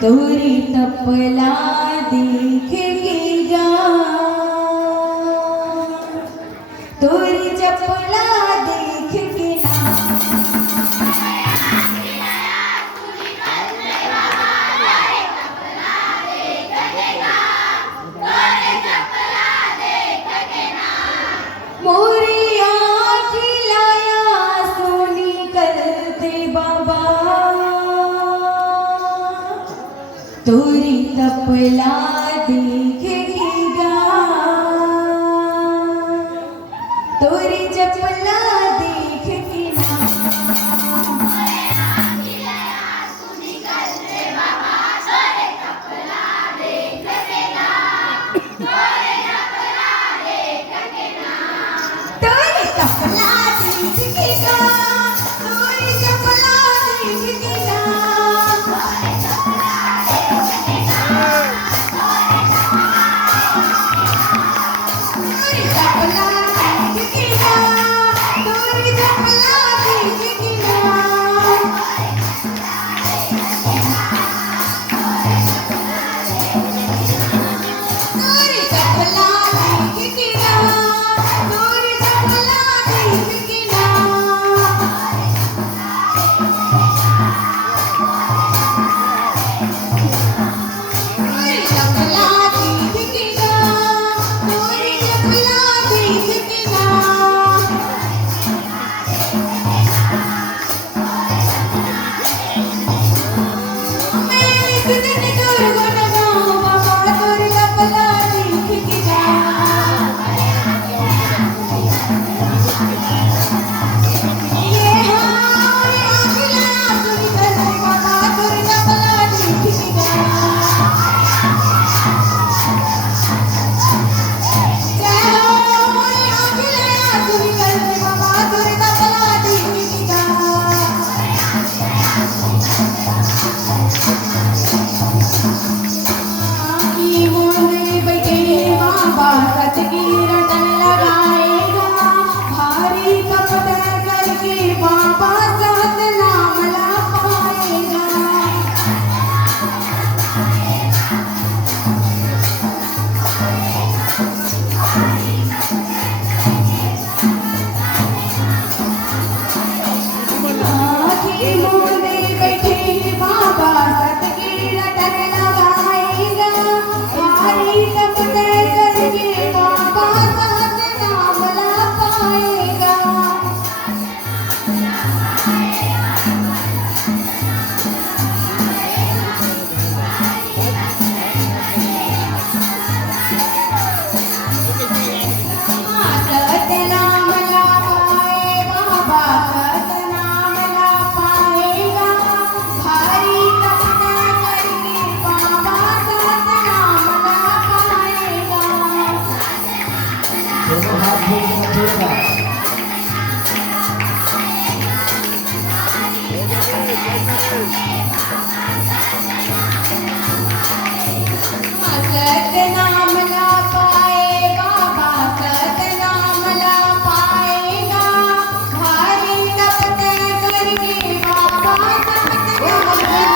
तोरी तपला देख के जा, तोरी चपला देख के ना। मोरिया खिलाया सोनी करते बाबा, तोरी तपला देख के गा, तोरी चपला देख के ना। तोरी तपला देख के गा, तोरी चपला देख के ना। तोरी चपला देख के ना, तोरी चपला देख के ना। तोरी चपला देख के ना, तोरी चपला देख के ना। तोरी चपला देख के ना, तोरी चपला देख के ना। मैं लिख दिन तोर गुण गाऊं बाबा, तोरी चपला देख के ना। ये हाँ ये अखिला सुनी करते बाबा, तोरी चपला देख के ना। जय हो ये अखिला सुनी करते बाबा, तोरी चपला देख के ना। की मोंदरी बैठे बाबा, सतगी रटन लगाएगा। भारी कपट करके बाबा साथ नाम ला पाएगा। की मोंदरी बैठे बाबा, सतगी रटन लगाएगा। भारी कपट करके बाबा साथ नाम ला पाएगा। सतनाम ला पाए बाबा, सतनाम ला पाएगा। भारी कपट करके बाबा सतनाम ला पाएगा। दोनों हाथ जोड़कर सतनाम ला पाए बाबा, सतनाम ला पाएगा। भारी कपट करके बाबा सतनाम ला।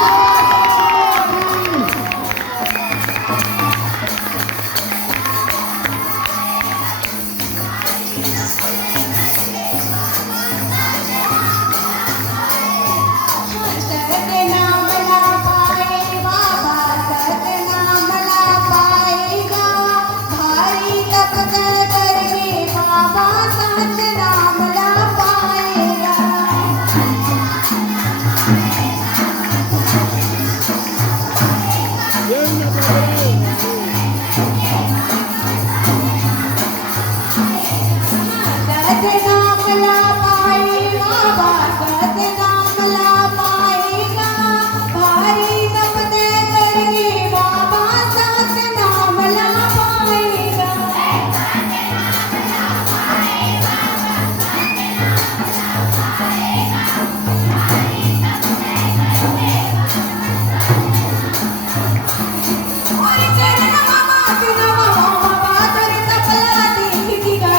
सतनाम ला पाए बाबा, सतनाम ला पाएगा। भारी कपट करके बाबा सतनाम ला पाएगा। सतनाम ला पाए बाबा, सतनाम ला पाएगा। भारी कपट करके बाबा सतनाम ला पाएगा। और चरण बाबा तेरा बाबा, तोरी चपला देख के गा।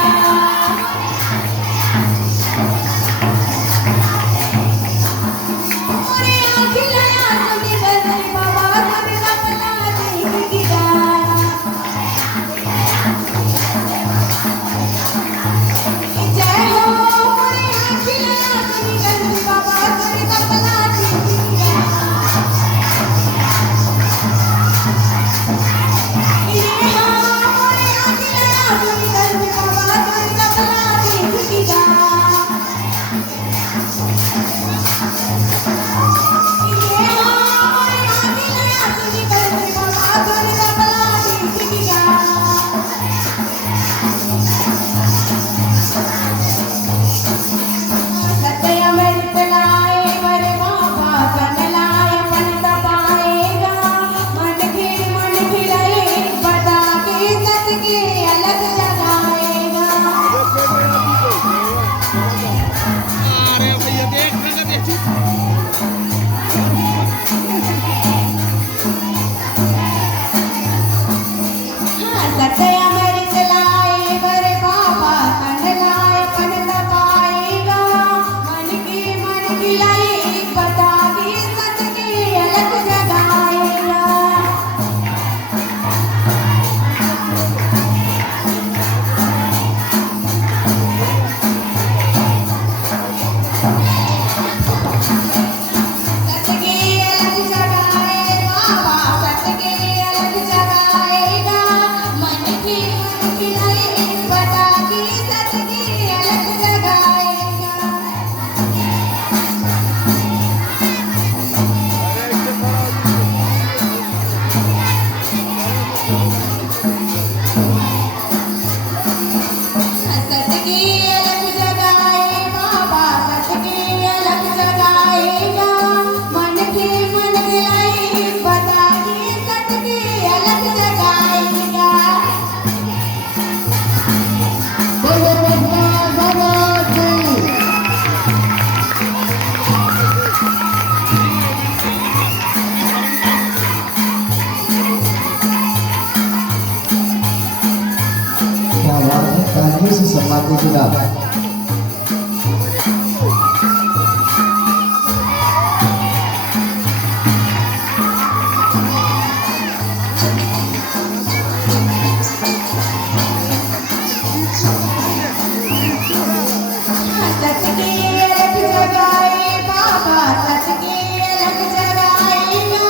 की अलग जगाए बाबा, सच की अलग जगाएगा।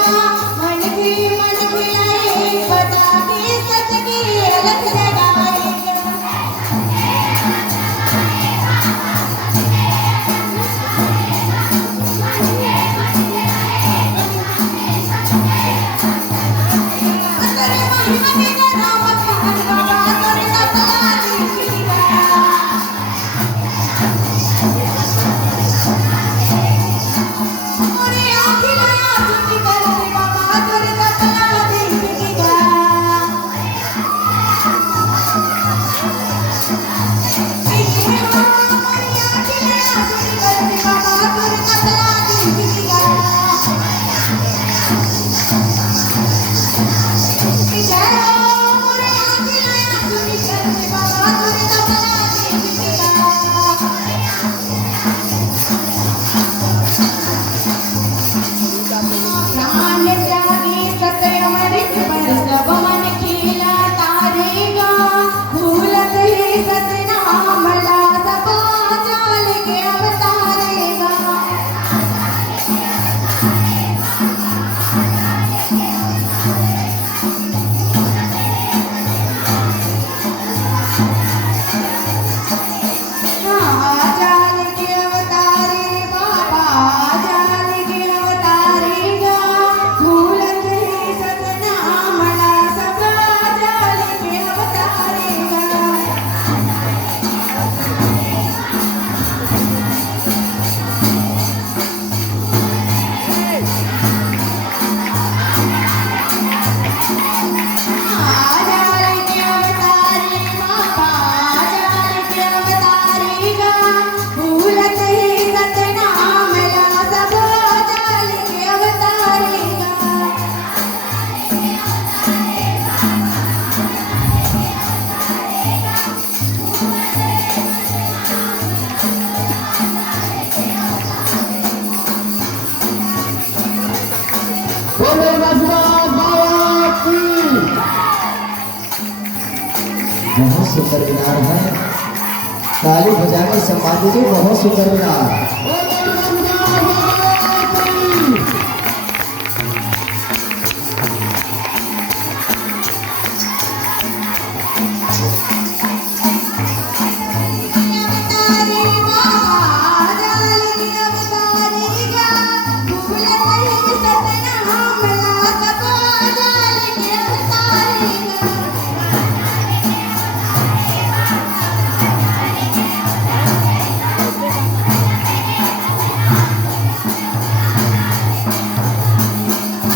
मन खिलाए बता के सच की अलग जगाएगा। तेरे महिमा के नाम खान बाबा तोरे तपला देखिएगा। मोरे आखिला सुनी कर दे बाबा तोरे तपला देखिएगा। मोरे आखिला सुनी कर दे बाबा तोरे तपला देखिएगा। प्राण त्यागी सत्य अमृत पर सब मन खिला तारेगा। भूलत ही सतनाम ला सपा चाल के अवतारेगा। जाल के अवतारे बाबा, जाल के अवतारेगा। भूलत ही सतनाम ला सपा जाल के अवतारेगा। जाल के अवतारे बाबा, जाल के अवतारेगा। भूलत ही सतनाम ला सब जाल के अवतारेगा। बोले रघुनाथ बाबा की। बहुत सुंदर मीनार है, ताली बजाकर सम्मान दीजिए। बहुत सुंदर मीनार। बोले रघुनाथ बाबा की। अवतारे बाबा, जाल के अवतारेगा। भूलत ही सतनाम ला सब जाल के अवतारेगा।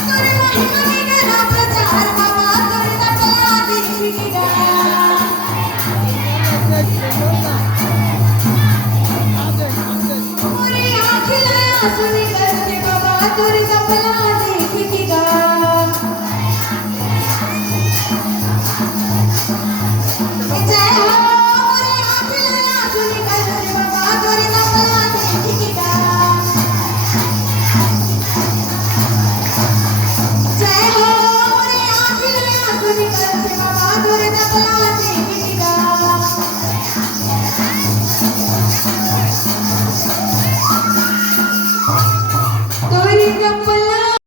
तोरे महिमा के करा प्रचार बाबा तोरे तपला देखिएगा। मोरे आखिला सुनी कर दे बाबा तोरे तपला देखिएगा।